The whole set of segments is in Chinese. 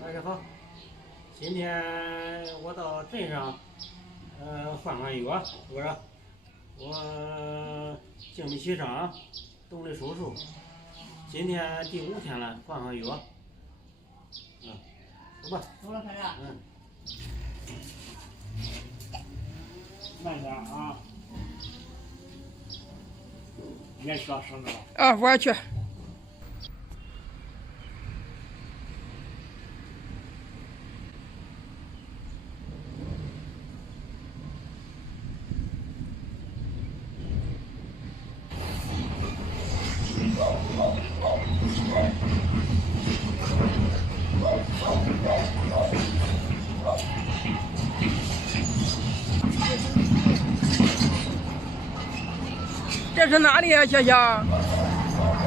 大家好，今天我到镇上，换药，是不是？我经不起伤，动的手术，今天第5天了，换药。走吧。走了，排长。慢点啊！你也去到省了？啊，我也去。这是哪里呀，小小？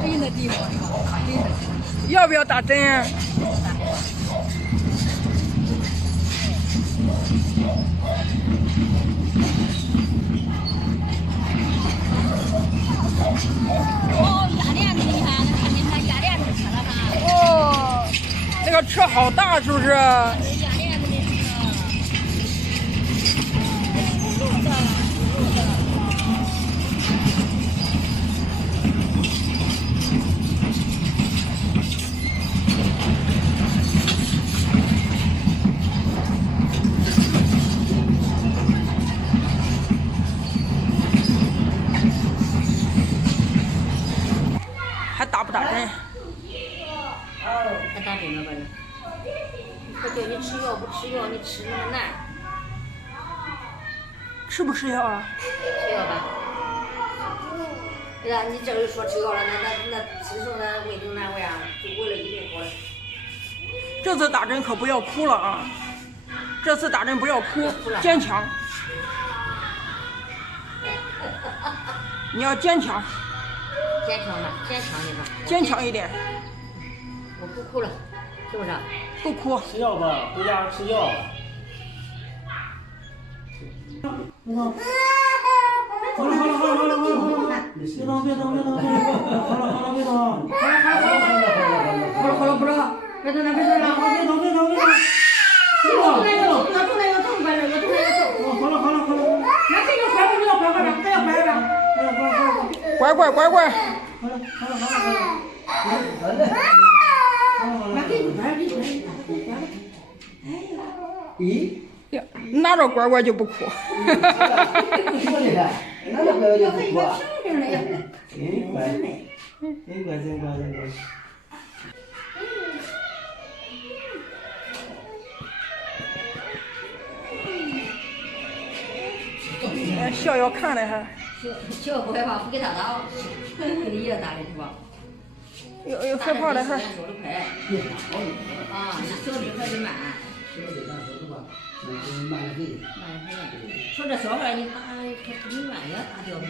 对那地方，要不要打针？哦，压链子，你看，你看压链子车了吧？哦，那个车好大，是不是？压链子的这个，还打不打针？还打针了吧？我叫你吃药不吃药，你吃那么难，吃不吃药啊？吃药吧。对呀，你这就说吃药了，那吃时候那胃就难过呀，就为了一顿好了。这次打针可不要哭了啊！这次打针不要哭，坚强。你要坚强，坚强吧，坚强一点。坚强一点，我不哭了，是不是？不哭。吃药吧，回家吃药。好了，别动，别动，好了，别动。好了，不着，别动了，别动了。别动。那这个乖不要乖乖的，还要乖着。乖。好了。那给你乖，给你乖。拿着乖乖就不哭。要和一个平平的呀。真乖。笑笑看了还。小不害怕，不给他打，给你爷打的是吧？有害怕的还。小的快。啊，小的还得慢。慢了很。说这小孩你打，他不慢也打吊瓶。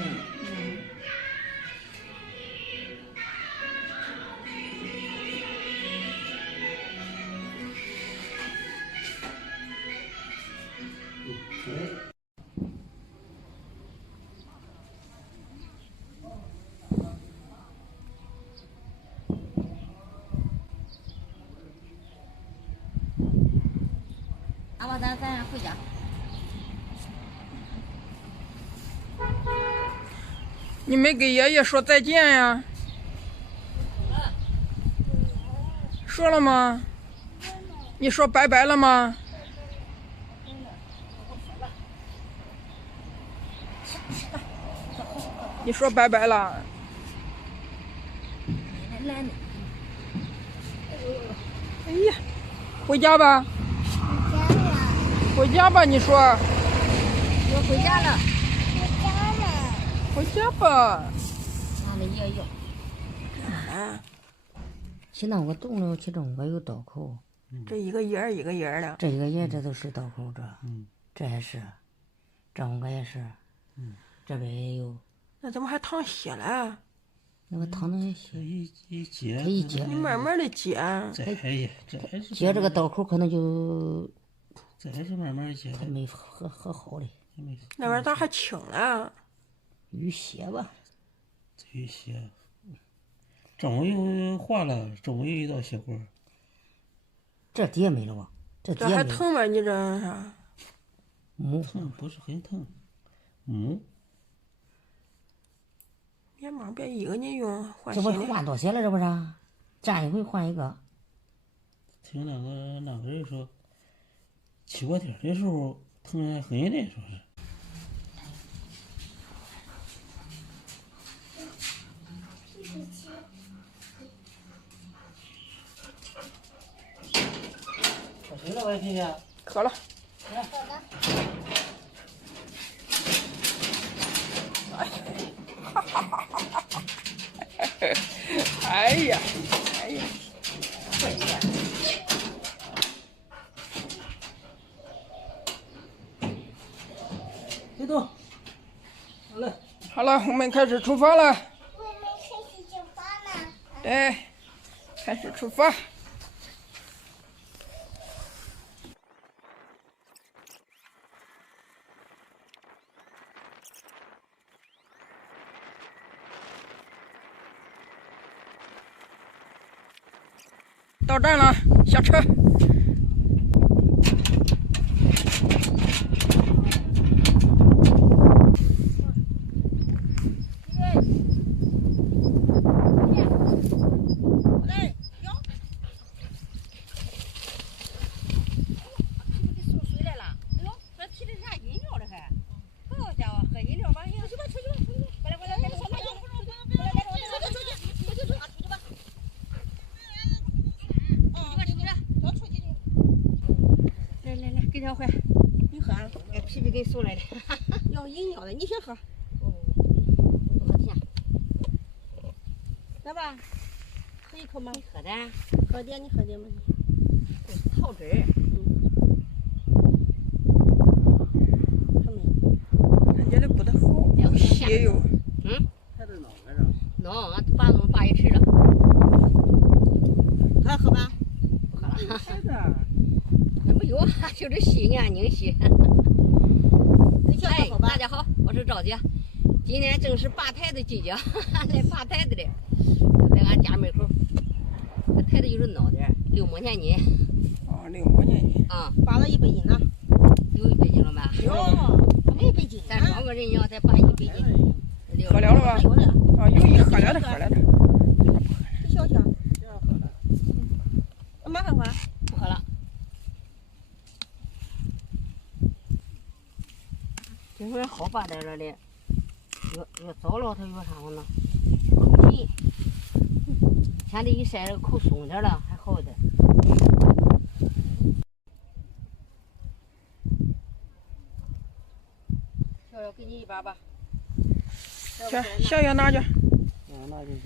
那么咱回家。你没给爷爷说再见呀？说了吗？你说拜拜了吗？你说拜拜了？哎呀，回家吧。回家吧，你说。我回家了。回家吧。拿的也有。现在我动了，其中我有刀口。这一个眼儿一个眼儿的。这个眼这都是刀口这。这也是，这我也是。这边也有。那怎么还淌血了？那个淌的血。一接。它一接。你慢慢的接。这还是接这个刀口可能就。这还是慢慢接。还没和好嘞。那玩意儿咋还青了？淤血吧。淤血。中午又化了，中午又一道血管。这底下没了吧？这这还疼吗？你这啥？疼不是很疼，别忙，别一个人用，换这不新的。换多些了，这不是？站一回换一个。听那个人说，起过点的时候疼还狠的，说是。喝水了，我听见。渴了。哎呀，哎呀，别动，好嘞。好了，我们开始出发了。我们开始出发了。对，开始出发。到站了，下车。给小慧，你喝啊？哎，皮皮给送来的，要饮料的，你先喝。哦，不喝甜。来吧，喝一口吗？你喝的？喝点，你喝点嘛。桃汁儿。看没？人家的不得好，也有。还在闹开着。喏，把弄把一吃了。快喝吧。不喝了。还在。那没有啊，就这西安宁西。哎，大家好，我是赵姐。今天正是拔台的季节，来拔台子的，在俺家门口。这台子有人闹的，6亩年斤。哦，6亩年斤。啊，拔了1百斤了。有100斤了吧？有，还没1百斤。咱2个人要再拔1百斤。喝了了吧？有了。啊，有一喝了的，喝了的。小小。马上喝。不喝了。这回好拔点了嘞，越早了它越啥呢？口紧。现在一晒了口松点了，还好点。小小给你一把吧。去，小小拿去。那就行，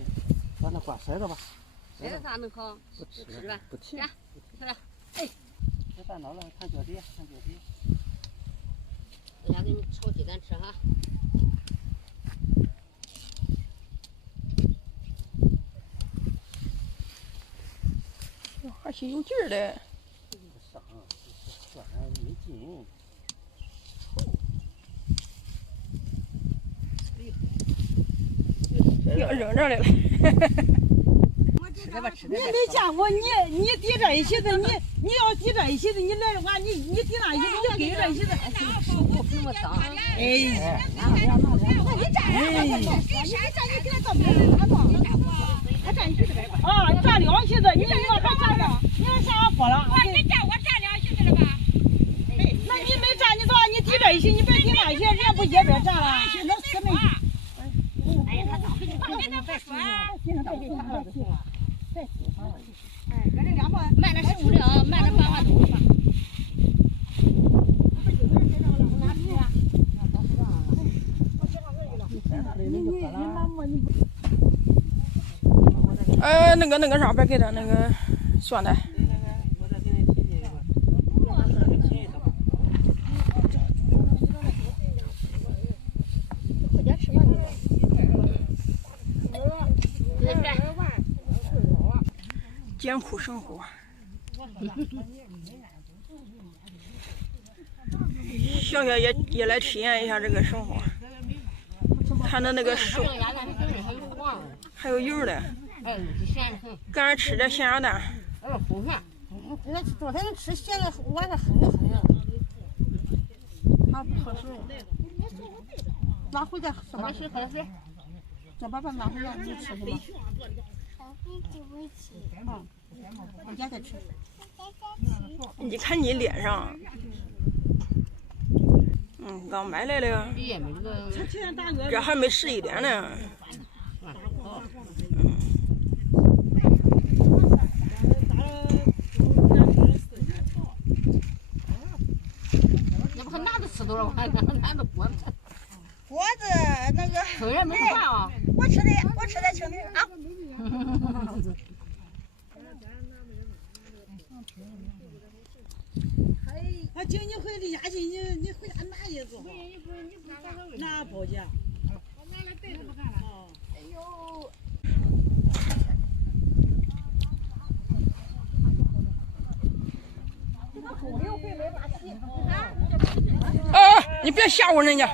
把那瓜筛了吧。筛了啥能好？不吃吃吧。不吃。呀，来，哎，别烦恼了，看脚底，看脚底。我家给你炒鸡蛋吃哈。还是有劲儿的。上，酸没劲。要扔这来了。吃吧吃吧。你没见过你抵这一席子，你要抵这一席子，你来的话，你抵那一席子，你就给这一席子。那么脏。哎，拿不了。那你站着，你给他到门他到，他站一席子啊，你站2席子，你往上站着，你要下俺锅了。你站我站2席子了吧？那你没站，你说你抵这一席，你别抵那一席，人家不也别站了？那死没。哎呀，他早给你放给他别说。哎，搁这2块，慢点15两，慢点8分钟。那个啥，别给他那个酸的。我再给你提一个。快点吃吧你。艰苦生活。小小也来体验一下这个生活，看到那个手还有油的，赶上吃点咸鸭蛋。那昨天吃咸了，晚上齁的很呀。他不喝水，拿回再是吧？喝点水。叫爸爸拿回来，你吃去吧。回家再吃。你看你脸上，刚买来的，这还没11点呢。要不还拿着吃多少碗？拿着锅子。锅子那个。虽然没吃饭啊。我吃的轻点啊。我叫你回离家去，你回家拿一个。拿包去。我拿来袋子不干了。哎呦。你别吓唬人家。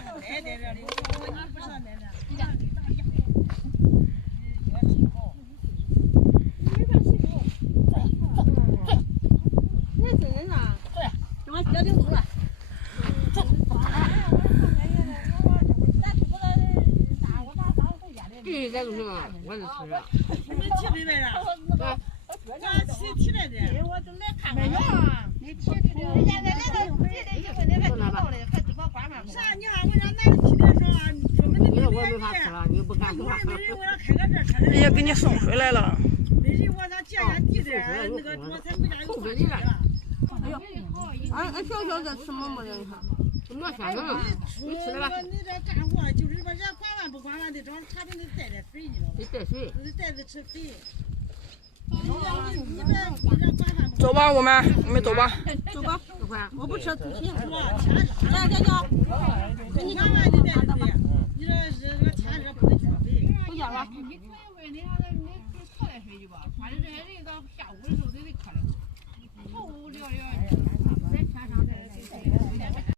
在路上，我就吃着。你们提回来了？俺提来的。我都来看看。没有啊，你提的。人家来到回来以后，那个知道的，还这个关门。啥？你看我家男的提的时候，专门的给我没法吃了，你不干活。没人我要开个这车。人家给你送水来了。没人我咋见地的，那个我才回家又回来了。哎呦，俺小小在吃馍馍的，你看。我想呢，你吃了吧？你这干活就是把人家管完不管完的，找茶店得带点水，你知道吧？得带水，得带着吃水。走吧，我们走吧。走吧，我不吃，不行。走，你看完你带着水，你说这个天热不能缺水。回家吧。你可以问你看你泡点水去吧，反正这些人到下午的时候得。